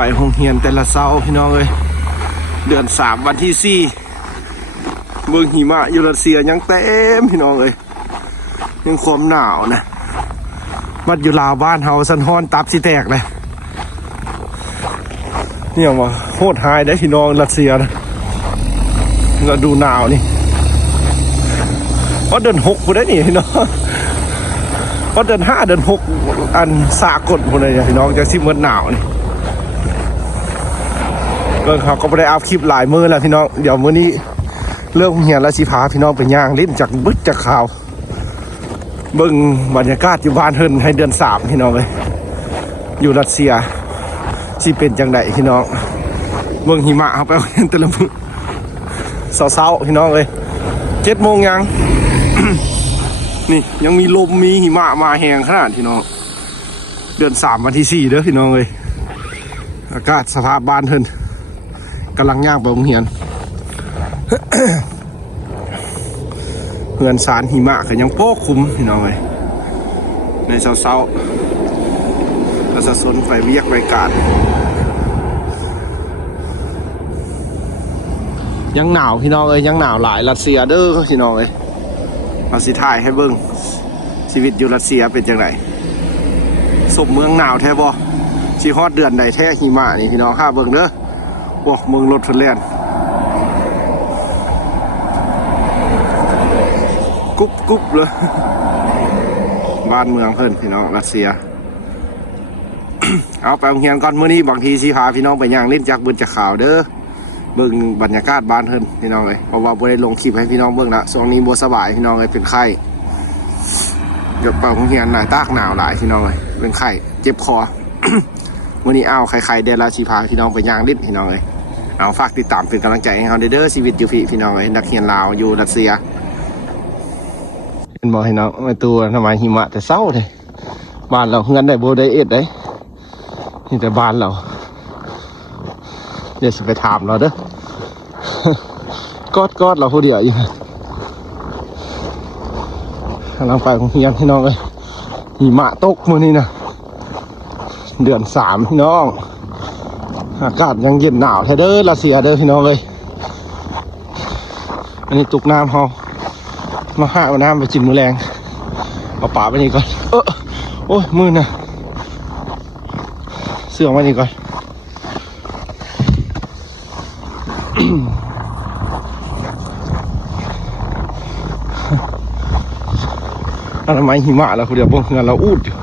ไปโรงเรียนแต่ละเช้าพี่น้องเลยเดือน3วันที่4เบิ่งหิมะอยู่รัสเซียยังเต็มพี่น้องเลยยังความหนาวนะบัดอยู่ลาวบ้านเฮาสันฮ้อนตับสิแตกเลยนี่อย่างว่าโคตรหายได้พี่น้องรัสเซียนะเราดูหนาวนี่เพราะเดือน6กูได้นี่พี่น้องเพราะเดือน5เดือน6อันสากลคนเลยพี่น้องจะสิเมื่อหนาวนี่ก็เขาก็ไม่ได้อัพคลิปหลายมื้อแล้วพี่น้องเดี๋ยวมื้อนี้เรื่องเฮียและสิพาพี่น้องไปย่างลิ้นจากบึ้ดจากข่าวเบิ่งบรรยากาศอยู่บ้านเฮิรนให้เดือน3พี่น้องเลยอยู่รัสเซียที่เป็นจังไดพี่น้องเบิ่งหิมะเอาไปแต่ละมื้อเช้าๆพี่น้องเลย7 โมงยัง นี่ยังมีลมมีหิมะมาแหงขนาดพี่น้องเดือน3วันที่4เด้อพี่น้องเลยอากาศสภาพบ้านเฮิรนกำลังย่างไปโรงเรียน เพื่อนสารหิมะก็ยังโป๊กคุ้มพี่น้องเลยในเช้าๆประชาชนไปเวียกไปการยังหนาวพี่น้องเลยยังหนาวหลายรัสเซียเด้อพี่น้องเลยมาสิถ่ายให้เบิ่งชีวิตอยู่รัสเซียเป็นจังไงสมเมืองหนาวแท้บ่ชีฮอดเดือนใดแท้หิมะนี่พี่น้องข้าเบิ่งเด้อบอกเมืองรถทนแล่นกุ๊บเลยบ้านเมืองเพิ่นพี่น้องรัสเซีย เอาไปโรงเรียนก่อนมื้อนี้บางทีสิพาพี่น้องไปย่างเล่นจากบึ้นจากข่าวเด้อเบิ่งบรรยากาศบ้านเพิ่นพี่น้องเลยเพราะว่าบ่ได้ลงคลิปให้พี่น้องเบิ่งละช่วงนี้บ่สบายพี่น้องเลยเป็นไข้เดี๋ยวไปโรงเรียนหน่อยตากหนาวหลายพี่น้องเลยเป็นไข้เจ็บคอ มื้อนี้เอาไข่ๆได้แล้วสิพาพี่น้องไปย่างเล่นพี่น้องเลยเอาฝากติดตามเป็นกำลังใจให้เฮาเด้อชีวิตอยู่พี่น้องเลยนักเรียนลาวอยู่รัสเซียเป็นบอกให้น้องไอ้ตัวทำไมหิมะแต่เศร้าเลยบ้านเราเงินได้โบได้เอ็ดได้นี่แต่บ้านเราเดี๋ยวจะไปถามเราเด้อกอดเราผู้เดียวอยู่กำลังไปของพี่ยันพี่น้องเลยหิมะตกมื้อนี้นะเดือน3พี่น้องอากาศยังเย็นหนาวแท้เด้อรัสเซียเด้อพี่น้องเลยอันนี้ตุกน้ำเขามาหาเอาน้ำไปจิ้มมือแรงเอาป่าไปนี่ก่อนโอ้ยมือนะเสื่อมไว้นี่ก่อน ทำไมหิมะเราคนเดียวพวกงานเราอูดอยู่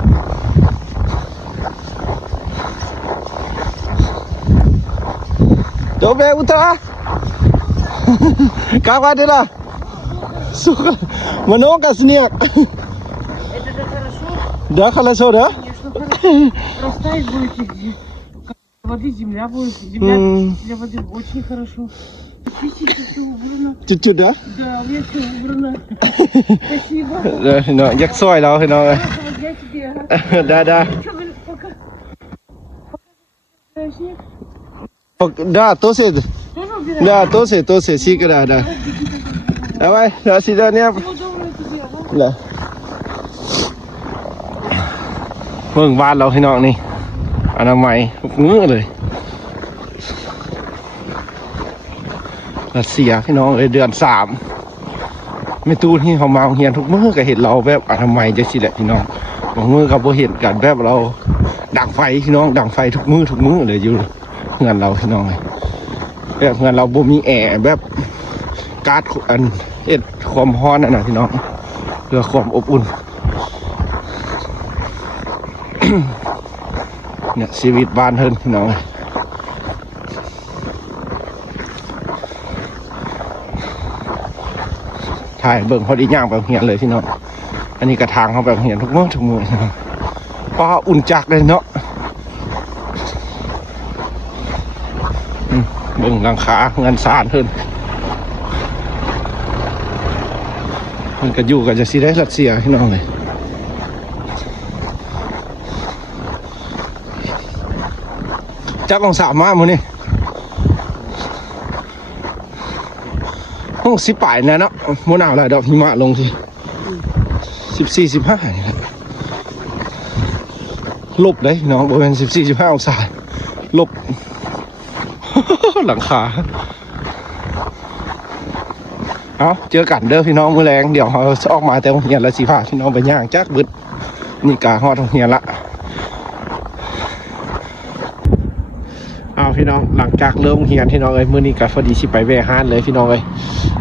Доброе утро! Как вам дела? Сука, много снег. Это же хорошо? Да, хорошо, да? Конечно, хорошо. Растает будете где? Воды земля будет. Земля для воды очень хорошо. Чуть-чуть все убрано. Чуть-чуть, да? Да, у меня все убрано. Спасибо. Да, як сой, да, Я тебе. да, да. Что, пока? Снег? Да, тоже. Тоже убираешь? Да, тоже, сигара, да. Давай, до свидания. Всего доброго тебе, Да. เมืองบ้านเราพี่น้องนี่อนามัยทุกมื้อเลยรัสเซียพี่น้องเดือน3ไม่ตู้ที่เขามาเฮียนทุกมื้อก็เห็นเราแบบอนามัยจังซี่แหละพี่น้องบางมื้อก็บ่เห็นกันแบบเราดังไฟพี่น้องดังไฟทุกมื้อเลยอยู่เฮือนเราพี่น้องเลยแบบเฮือนเราบ่มีแอร์แบบก๊าซอันเฮ็ดความร้อนนั่นน่ะพี่น้องเพื่อความอบอุ่น เนี่ยชีวิตบ้านเฮิรนพี่น้องถ่ายเบิ่งพอดีย่างไปโรงเรียนเลยพี่น้องอันนี้กระทางเขาไปโรงเรียนทุกมื้อเพราะอุ่นจักเลยเนาะเบิ่งหลังคาเงินสานเฮิรนมันก็อยู่กันจะสิได้รัสเซียพี่น้องเลยจักองศามาหมดนี่ห้อง10 ปลายนะเนาะโมหนาวหลายดอกหิมะลงที14-15นี่แหละลบเลยน้องบริเวณ14-15 องศา ลบ หลังคาเอาเจอกันเด้อพี่น้องมื้อแรงเดี๋ยวเราจะออกมาแต่โรงเรียนแล้วสิพาพี่น้องไปย่างจักบึดนี่กะฮอดโรงเรียนละเอาพี่น้องหลังจากเริ่มเรียนพี่น้องเอ้ยมื้อนี้ก็พอดีสิไปแวะห้านเลยพี่น้องเอ้ย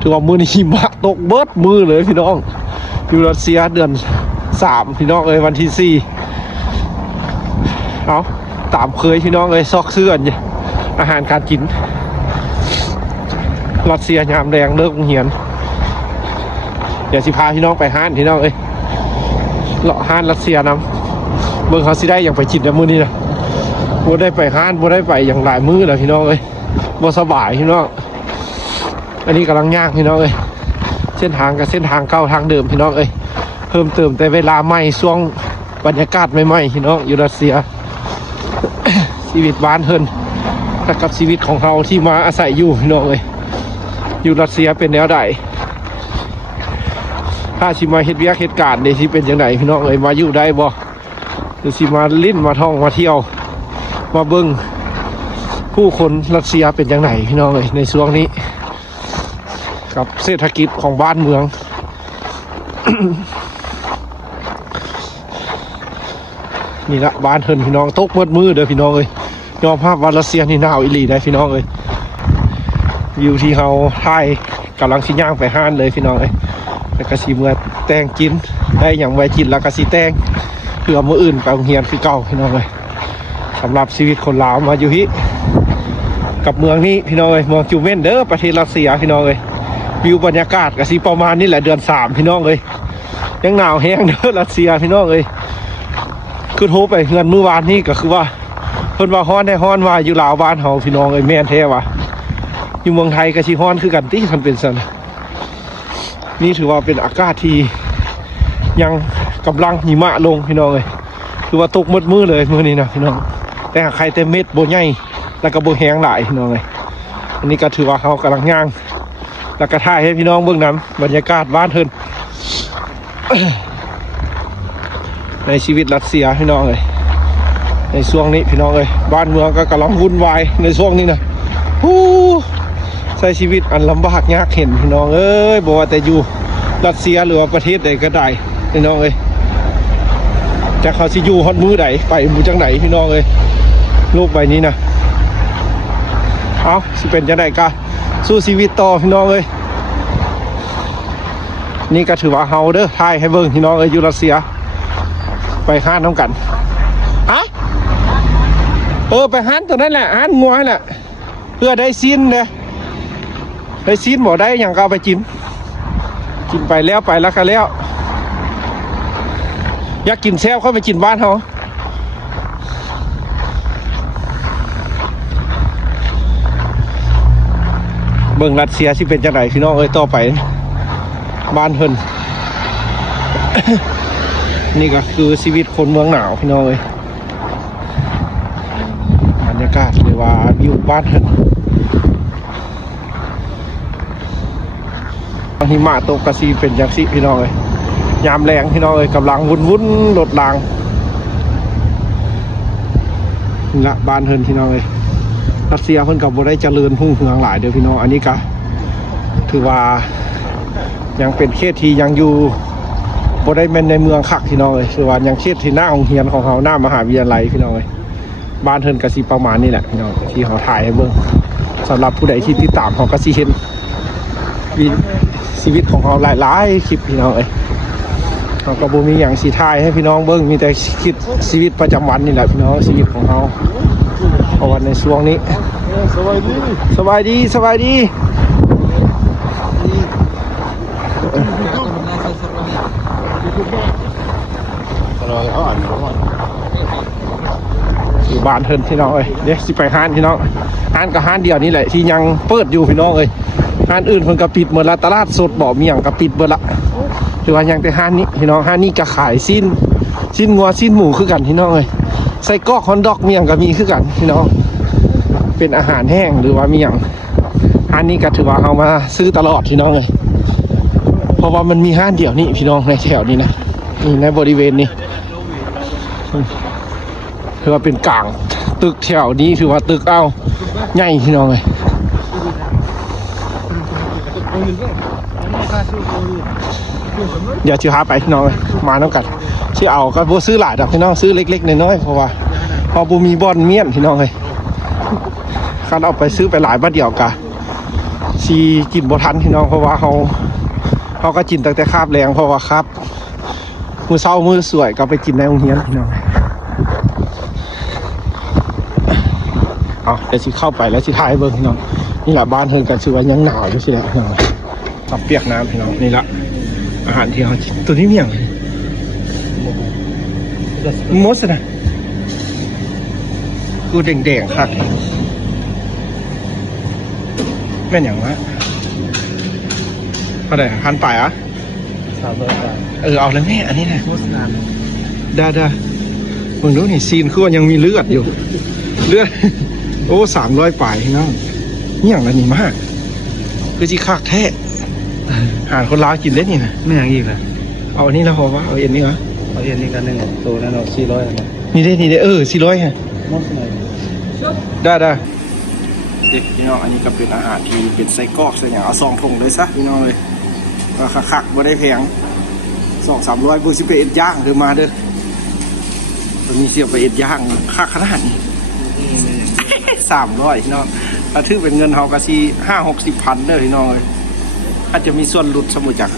ถือว่ามื้อนี้หิมะตกเบิดมือเลยพี่น้องอยู่รัสเซียเดือน3พี่น้องเอ้ยวันที่4เอาตามเคยพี่น้องเอ้ยซอกเสื้ออาหารการกินรัสเซียยามแรงเลิกเรียนเดี๋ยวสิพาพี่น้องไปห้านพี่น้องเอ้ยเลาะห้านรัสเซียนำเบิ่งเขาสิได้อย่างไปกินในมื้อนี้นะบ่ได้ไปห้านบ่ได้ไปอย่างหลายมื้อแล้วพี่น้องเอ้ยบ่สบายพี่น้องอันนี้กำลังย่างพี่น้องเอ้ยเส้นทางกับเส้นทางเก่าทางเดิมพี่น้องเอ้ยเพิ่มเติมแต่เวลาใหม่ช่วงบรรยากาศใหม่ๆพี่น้องอยู่รัสเซีย ชีวิตบ้านเฮินกับชีวิตของเราที่มาอาศัยอยู่พี่น้องเอ้ยอยู่รัสเซียเป็นแนวใดถ้าสิมาเฮ็ดเวียกเหตุการณ์นี่สิเป็นจังไดพี่น้องเอ้ยมาอยู่ได้บ่หรือสิมาลิ้นมาท่องมาเที่ยวมาเบิ่งผู้คนรัสเซียเป็นจังไดพี่น้องเอ้ยในช่วงนี้กับเศรษฐกิจของบ้านเมือง นี่ละบ้านเฮินพี่น้องตกมืดเด้อพี่น้องเอ้ยยอมภาพว่ารัสเซียนี่หนาวอีหลีได้พี่น้องเอ้ยวิวที่เฮาถ่ายกำลังสิย่างไปห้านเลยพี่น้องเอ้ยแล้วก็สิเมื่อแต่งกินได้อย่างไว้กินแล้วก็สิแต่งเพื่อมื้ออื่นไปโรงเรียนคือเก่าพี่น้องเอ้ยสำหรับชีวิตคนลาวมาอยู่ที่กับเมืองนี้พี่น้องเอ้ยเมืองจูเมนเด้อประเทศรัสเซียพี่น้องเอ้ยวิวบรรยากาศก็สิประมาณนี้แหละเดือน3พี่น้องเอ้ยยังหนาวแห้งเด้อรัสเซียพี่น้องเอ้ยคือโทรไปเฮือนมื้อวานนี้ก็คือว่าเพิ่นว่าฮ้อนได้ฮ้อนว่าอยู่ลาวบ้านเฮาพี่น้องเอ้ยแม่นแท้ว่ะอยู่เมืองไทยก็สิฮ้อนคือกันติคันเป็นซั่นนี่ถือว่าเป็นอากาศที่ยังกำลังหิมะลงพี่น้องเอ้ยคือว่าตกมืดเลยมื้อนี้นะพี่น้องแต่ใครแต่เม็ดบ่ใหญ่แล้วก็บ่แห้งหลายพี่น้องเอ้ยอันนี้ก็ถือว่าเฮากำลังย่างแล้วก็ถ่ายให้พี่น้องเบิ่งนำบรรยากาศบ้านเพิ่น ในชีวิตรัสเซียพี่น้องเอ้ยในช่วงนี้พี่น้องเอ้ยบ้านเมืองก็กำลังวุ่นวายในช่วงนี้นะใช้ชีวิตอันลำบากยากเห็นพี่น้องเอ้ยบอกว่าแต่อยู่รัสเซียหรือว่าประเทศใดก็ได้พี่น้องเอ้ยจะเขาสิอยู่ฮอดมือใดไปมือจังไหนพี่น้องเอ้ยโลกใบนี้นะเอาสิเป็นจังไดก็สู้ชีวิตต่อพี่น้องเอ้ยนี่ก็ถือว่าเฮาเด้อถ่ายให้เบิ่งพี่น้องเอ้ยอยู่รัสเซียไปห้านน้ำกันอะไปห้านตัวนั้นแหละห้านงัวแหละเพื่อได้ซีนเนี่ยได้ซีนบ่ได้อย่างก็เอาไปกินไปแล้วไปแล้วก็แล้วอยากกินแซ่บเข้าไปกินบ้านเขาเบิ่งรัสเซียที่เป็นจังไหนพี่น้องเอ้ยต่อไปบ้านเพิ่น นี่ก็คือชีวิตคนเมืองหนาวพี่น้องเอ้ยบรรยากาศหรือว่าวิวบ้านเพิ่นหิมะตกกระซีเป็นจังสิพี่น้องเอ้ยยามแรงพี่น้องเอ้ยกำลังวุ่นโดดรางนี่ละบ้านเพิ่นพี่น้องเอ้ยรัสเซียเพิ่นกับบ่ได้เจริญรุ่งเรืองหลายเด้อพี่น้องอันนี้ก็ถือว่ายังเป็นเขตที่ยังอยู่บ่ได้แม่นในเมืองคักพี่น้องเอ้ยคือว่ายังเขตที่หน้าโรงเรียนของเขาหน้ามหาวิทยาลัยพี่น้องเอ้ยบ้านเพิ่นก็สิประมาณนี้แหละพี่น้องที่เขาถ่ายให้เบิ่งสำหรับผู้ใดที่ติดตามเขาก็สิเห็นชีวิตของเขาหลายๆคลิปพี่น้องเอ้ยเขาก็บ่มีหยังสิถ่ายให้พี่น้องเบิ่งมีแต่คลิปชีวิตประจำวันนี่แหละพี่น้องชีวิตของเขาเพราะว่าในช่วงนี้สบายดีอยู่บ้านเทินพี่น้องเอ้ยเดี๋ยวสิไปห้านพี่น้องห้านกับห้านเดียวนี่แหละที่ยังเปิดอยู่พี่น้องเอ้ยห้านอื่นเพิ่นก็ปิดหมดละตลาดสดบ่มีหยังก็ปิดหมดละคือว่ายังแต่ห้านนี้พี่น้องห้านนี้ก็ขายสิ้นงัวสิ้นหมูคือกันพี่น้องเอ้ยไส้กรอกฮอนดอกมีหยังก็มีคือกันพี่น้องเป็นอาหารแห้งหรือว่ามีหยังห้านนี้ก็ถือว่าเอามาซื้อตลอดพี่น้องเอ้ยเพราะว่ามันมีห้านเดียวนี่พี่น้องในแถวนี้นะนี่ในบริเวณนี้ถือว่าเป็นกลาง ตึกแถวนี้ถือว่าตึกเอาใหญ่พี่น้องเลยเดี๋ยวชื่อหาไปพี่น้องเลยมาน้องกันชื่อเอาก็บ่ซื้อหลายดอกพี่น้องซื้อเล็กๆน้อยๆเพราะว่าพอบ่มีบอนเมียนพี่น้องเลยคันเอาไปซื้อไปหลายบาทเดียวกะสิกินบ่ทันพี่น้องเพราะว่าเขาก็กินตั้งแต่คาบแรงเพราะว่าครับมื้อเช้ามื้อสวยก็ไปกินในโรงเรียนพี่น้องเอาเดี๋ยวสิเข้าไปแล้วสิถ่ายเบิ่งพี่น้องนี่แหละบ้านเพิ่นก็ชื่อว่ายังหนาวอยู่สิแหละพี่น้องตับเปียกน้ำพี่น้องนี่ละอาหารที่เขากินตัวนี้มีอย่างมดสินะกูแดงๆครับแม่นอย่างวะเอาไหนหันไปอ่ะเอาเลยแม่อันนี้นะได้มึงดูนี่ซีนคือว่ายังมีเลือดอยู่เลือดโอ้300ปลายพี่น้องนี่อย่างไรนี่มากคือจีคากแท้หาคนลาวกินเล่นนี่นะ ไม่อย่างอีกเลย เอาอันนี้แล้วพอวะเอาเอ็นนี่วะ เอาเย็นนี้กันหนึ่งตัวนั้นเรา400นะ นี่ได้400ฮะ มดหน่อย ได้เด็กพี่น้องอันนี้ก็เป็นอาหารที่เป็นไส้กรอกใส่อย่างเอา2 ถุงเลยซะพี่น้องเลยก็คักๆบ่ได้แพง200-300บุสิไปเอ็ดย่างเดินมาเด้อตอนนี้เสียไปเอ็ดย่างคักขนาดนี้300พี่น้องถ้าถือเป็นเงินเฮาก็สิ50-60 พันเด้อพี่น้องเลยอาจจะมีส่วนลดสมมุติจัก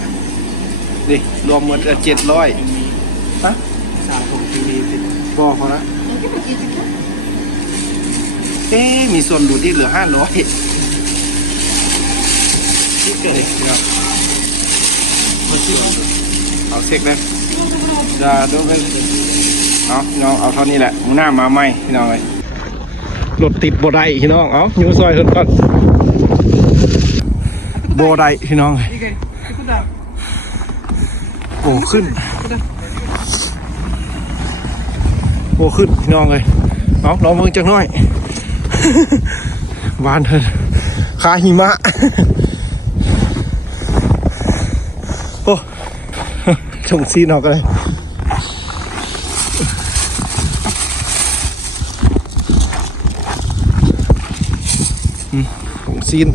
นี่รวมหมด700ฮะบอกเขาละมีส่วนลดที่เหลือ500ที่เกิดครับเอาเซ็กเลยจะดูไปเอาพี่น้องเอาเท่านี้แหละหน้ามาใหม่พี่น้องเลยรถติดบ่ได้พี่น้องเอาอยู่ซอยเพิ่นก่อนบ่ได้พี่น้องโอ้ขึ้นพี่น้องเลยเอาลองเบิ่งจักหน่อยบ้านเพิ่นคาหิมะโอ้ชงซีนออกเลยชงซีน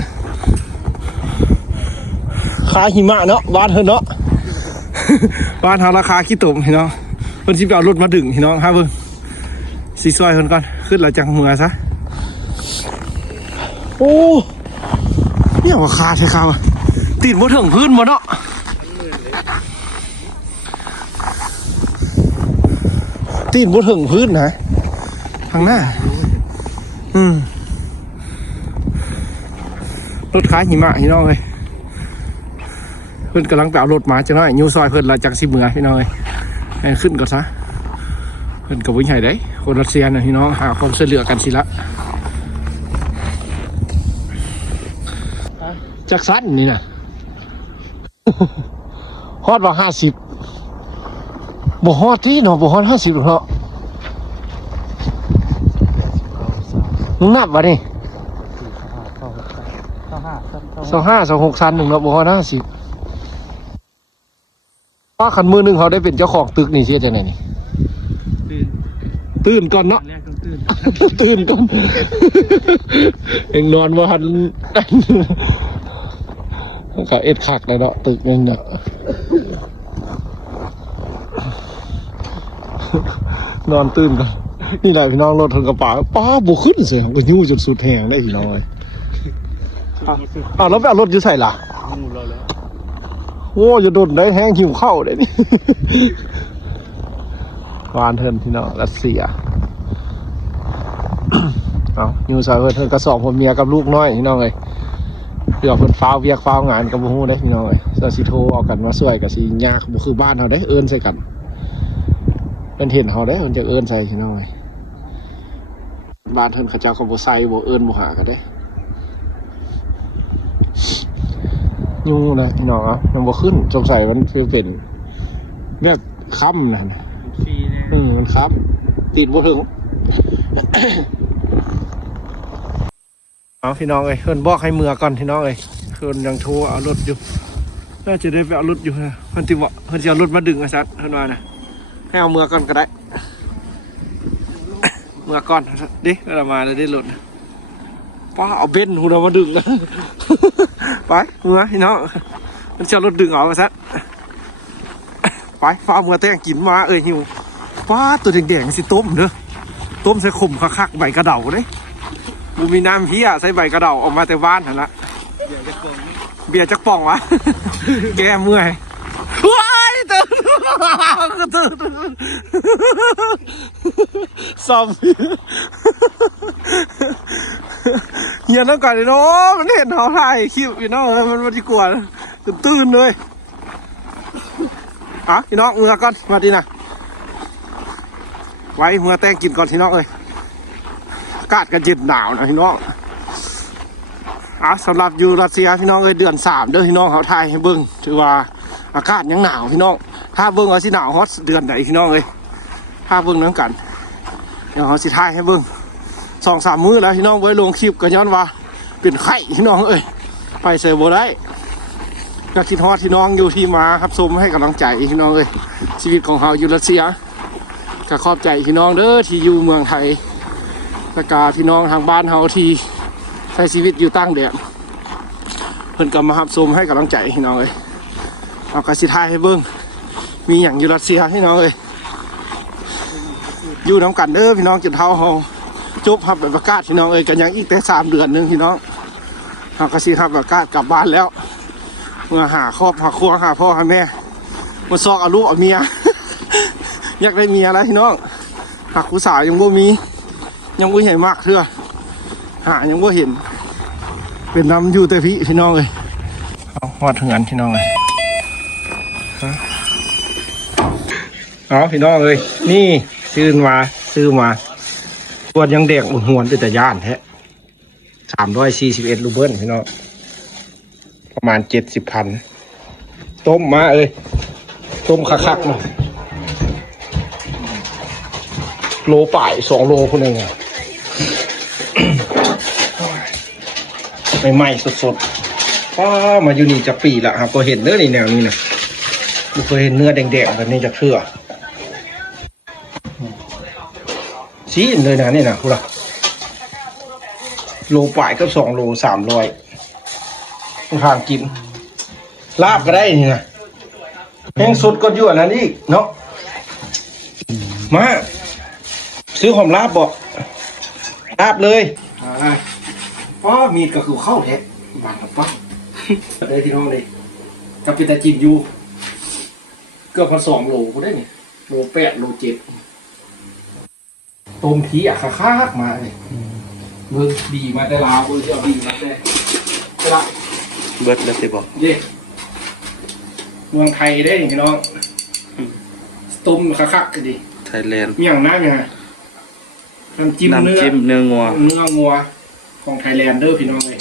คาหิมะเนาะบ้านเพิ่นเนาะบ้านเฮาราคาขี้ตุ่มพี่น้องเพิ่นสิไปเอารถมาดึงพี่น้องฮะเบิ่งสิซอยเพิ่นก่อนขึ้นแล้วจังมือซะโอ้เนี่ยว่าคาใช่คาติดบ่ถึงพื้นบ่เนาะตีนบ่ถึงพื้นนะทางหน้ารถขายหิมะพี่น้องเลยเพิ่นกำลังไปเอารถมาจังน้อยยูซอยเพิ่นละจังสิเมือพี่น้องเลยให้ขึ้นก่อนซะเพิ่นกับวิ่งใหญ่ได้คนรัสเซียนะพี่น้องหาความช่วยเหลือกันสิละจักสั้นนี่นะฮอดว่า50บ่ฮอดที่เนาะบ่ฮอด50เนาะมึงนับวะนี่25 26 1เนาะบ่ฮอด50ว่าคันมือนึงเขาได้เป็นเจ้าของตึกนี่เสียจังได๋นี่ตื่นก่อนเนาะตื่นก่อนเอ็งนอนบ่ทันก็เอ็ดคักเลยเนาะตึกนึงเนาะนอนตื่นกันนี่แหละพี่น้องรถถึงกระป๋าป้าบุขึ้นเสียงก็ยู่จนสุดแหงได้พี่น้องเลยแล้วไปเอารถอยู่ใส่ล่ะโอ้จะโดนได้แห้งหิวเข้าเลยนี่วานเทินพี่น้องรัสเซียเอาอยู่ใส่เทินกระสอบผมเมียกับลูกน้อยพี่น้องเลยเดี๋ยวเพิ่นฟ้าวเวียกฟ้าวงานกับบุ้งได้พี่น้องเลยสิโทรเอากันมาช่วยกับสิยากบุคือบ้านเขาได้เอิ้นใส่กันเป็นเห็นเขาได้มันจะเอิ้นใส่พี่น้องบ้านเทินเขาเจ้าเขาบ่ใส่บ่เอิ้นบ่หากันได้ยุ่งเลยพี่น้องมันบ่ขึ้นสงสัยมันเป็นเรียกค้ำนะมันค้ำติดบ่ถึง เอาพี่น้องเลยเพิ่นบอกให้เมื่อก่อนพี่น้องเลยเพิ่นยังโทรเอารถอยู่น่าจะได้ไปเอารถอยู่นะเพิ่นสิว่าเพิ่นจะเอารถมาดึงอาซัดเพิ่นว่านะให้เอาเมื่อก่อนก็ได้ มื่อก่อนดิเรามาเลยได้หล่นป้าเอาเบนหูเรามาดึงนะ ไปเมื่อพี่น้องมันจะรถดึงเอาไปซะไปฟ้าเมื่อแต้งกินมาหิวป้าตัวแดงๆสิต้มเด้อต้มใส่ขมคักๆใบกระเดาเด้บูมีน้ำเพี้ยใส่ใบกระเดาออกมาแต่บ้านหั่นละเบียร์จักป่องวะ แกเมื่อยว้ายตื่นซ้ำเฮียนั่งก่อนเลยเนาะมันเห็นเขาถ่ายคลิปพี่น้องแล้วมันมาที่กลัวตื่นเลยพี่น้องเมื่อก่อนมาดีนะไว้เมื่อแต้งกินก่อนพี่น้องเลยอากาศกันเย็นหนาวนะพี่น้องสำหรับอยู่รัสเซียพี่น้องเลยเดือน3เด้อพี่น้องเขาถ่ายให้เบิ้งถือว่าอากาศยังหนาวพี่น้องถ้าเบิ้งว่าสิหนาวฮอตเดือนไหนพี่น้องเลยถ้าเบิ้งน้ำกันเดี๋ยวเขาสิถ่ายให้เบิ้ง2-3 มื้อแล้วพี่น้องไว้ลงคลิปกันย้อนว่าเป็นไข้พี่น้องไปเซอร์โบได้ก็คิดฮอตพี่น้องอยู่ที่มาครับชมให้กำลังใจพี่น้องชีวิตของเขาอยู่รัสเซียก็ขอบใจพี่น้องเด้อที่อยู่เมืองไทยแล้วก็พี่น้องทางบ้านเขาที่ใช้ชีวิตอยู่ตั้งแดดเพิ่นก็มารับชมให้กำลังใจพี่น้องเอากระสิทายให้เบิ้งมีอย่างอยู่รัสเซียพี่น้องอยู่น้ำกันเด้อพี่น้องจนเท้าเขาจบรับประกาศพี่น้องกันยังอีกแต่3 เดือนนึงพี่น้องเอากระสิรับประกาศกลับบ้านแล้วเมื่อหาครอบครัวหาพ่อหาแม่มาซอกเอาลูกเอาเมีย อยากได้เมียแล้วพี่น้องหักผู้สาวยังบ่มียังบ่เห็นมากเถื่อหายังบ่เห็นเป็นน้ำอยู่แต่พี่น้องเอาวาดถึงอันพี่น้องพี่น้องนี่ซื้อมาขวดยังแดงหวนแต่ย่านแท้341 รูเบิลพี่น้องประมาณ70,000ต้มมาต้มคักๆมาโลป่าย2 โลคนเองใหม่ๆสดๆก็มาอยู่นี่จะปีละครับก็เห็นเนื้อในแนวนี้นะบุเคยเห็นเนื้อแดงๆแบบนี้จะเชื่อชี้เลยนะนี่นะคุณล่ะโลป่ายก็2 โล 300ทางกินลาบก็ได้นี่นะแห้งสดก็อยู่อันนั้นอีกเนาะมาซื้อหอมลาบบอกลาบเลยป้อมีดก็คือเข้าแท้บางกับป้อได้ที่น้องเลยกับเป็นตาจีนอยู่เกือบ2 โลกูได้เนี่ยโล 8 โล 7ต้มผีคักๆมาเลยเบิร์ดดีมาแต่ลาวเบิร์ดเจ้าดีมาแต่ละเบิร์ดแล้วสิบอกเย่เมืองไทยได้พี่น้องต้มคักๆกันดิไทยแลนด์มีอย่างน้ำยังไงน้ำจิ้มเนื้องัวของไทยแลนด์เด้อพี่น้องเลย